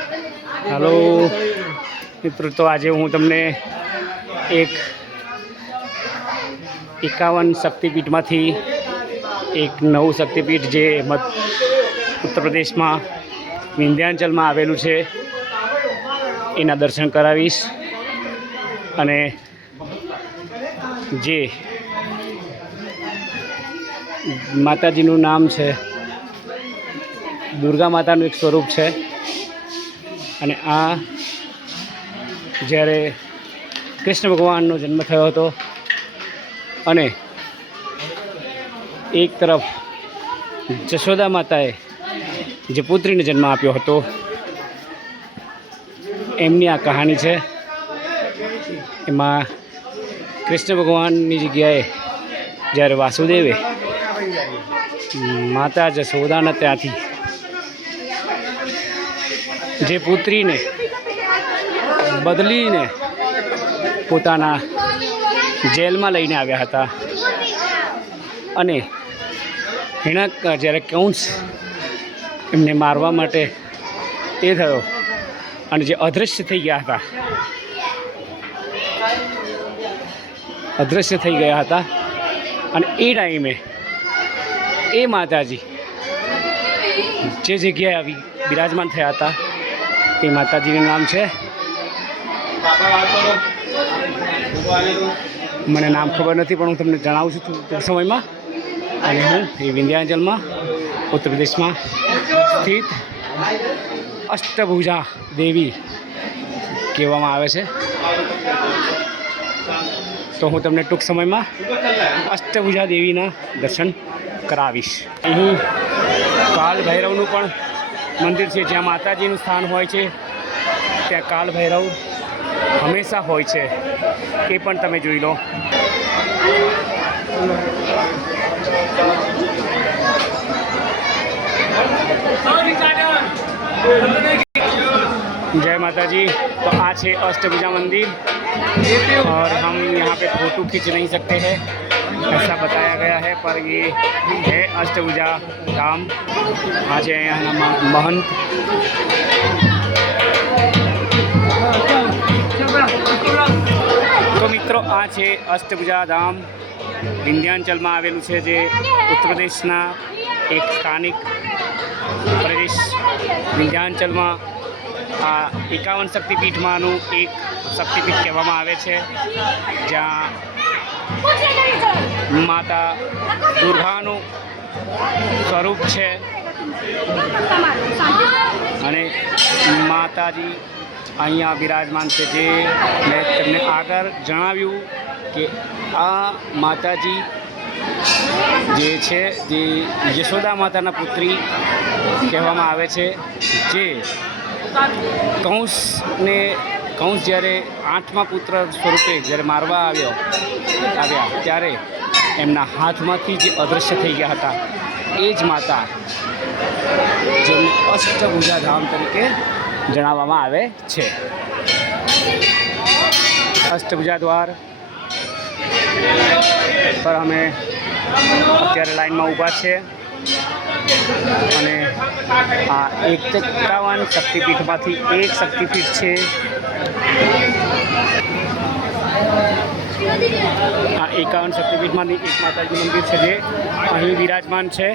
Hello मित्रों, तो आज हूँ तमने एक 51 शक्तिपीठ में एक नव शक्तिपीठ जे उत्तर प्रदेश में विंध्याचल में आवेलू है एना दर्शन करावीश। अने जे माताजीनु नाम है दुर्गा मातानु एक स्वरूप है। अने आ જ્યારે કૃષ્ણ ભગવાનનો જન્મ થયો હતો અને એક તરફ જશોદા માતાએ જે પુત્રીને જન્મ આપ્યો હતો એમની આ કહાની છે। એમાં કૃષ્ણ ભગવાનની જગ્યાએ જ્યારે વાસુદેવે માતા જશોદાના ત્યાંથી જે પુત્રીને બદલીને પોતાના જેલમાં લઈને આવ્યા હતા અને હિરણ્યક જ્યારે કંસ એમને મારવા માટે એ થયો અને જે અદૃશ્ય થઈ ગયા હતા અને એ ટાઈમે એ માતાજી જે જગ્યાએ આવી બિરાજમાન થયા હતા એ માતાજીનું નામ છે, મને નામ ખબર નથી પણ હું તમને જણાવું છું ટૂંક સમયમાં। અને હું એ વિંધ્યાચલમાં ઉત્તર પ્રદેશમાં સ્થિત અષ્ટભુજા દેવી કહેવામાં આવે છે। તો હું તમને ટૂંક સમયમાં અષ્ટભુજા દેવીના દર્શન કરાવીશ। અહીં કાલ ભૈરવનું પણ મંદિર છે, જ્યાં માતાજીનું સ્થાન હોય છે ત્યાં કાલ ભૈરવ હંમેશા હોય છે, એ પણ તમે જોઈ લો। जय माता जी। तो आज है अष्टभुजा मंदिर और हम यहाँ पे फ़ोटो खींच नहीं सकते हैं, ऐसा बताया गया है, पर ये है अष्टभुजा धाम। आज है यहाँ महंत तो मित्रों आ है अष्टभुजा धाम विंध्याचल में आवेलू है, जे उत्तर प्रदेशना एक स्थानिक प्रदेश विंध्याचल में आ 51 शक्तिपीठ मानु एक शक्तिपीठ कहेवामां आवे छे, ज्यां माता दुर्गानु स्वरूप है अने माताजी अहींया विराजमान है। जे मैं तमने आगर जणाव्युं कि आ माताजी जे छे जे यशोदा माताना पुत्री कहेवामां आवे छे, जे कंस જ્યારે 8મા પુત્ર સ્વરૂપે જ્યારે મારવા આવ્યા ત્યારે એમના હાથમાંથી જે અદૃશ્ય થઈ ગયા હતા એ જ માતા જેમને અષ્ટભુજા ધામ તરીકે જણાવવામાં આવે છે। અષ્ટભુજા દ્વાર પર અમે અત્યારે લાઈનમાં ઊભા છે અને આ 51 શક્તિપીઠમાંથી એક શક્તિપીઠ છે। આ 51 શક્તિપીઠમાંથી એક માતાજી મંદિર છે જે અહીં વિરાજમાન છે।